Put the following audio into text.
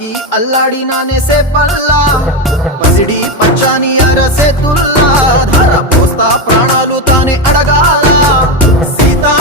తాకి అల్లాడినానేసే పల్లా పసిడి పచ్చాని అరసే తుల్లా ధార పోస్తా ప్రాణాలు తానే అడగాల సీతా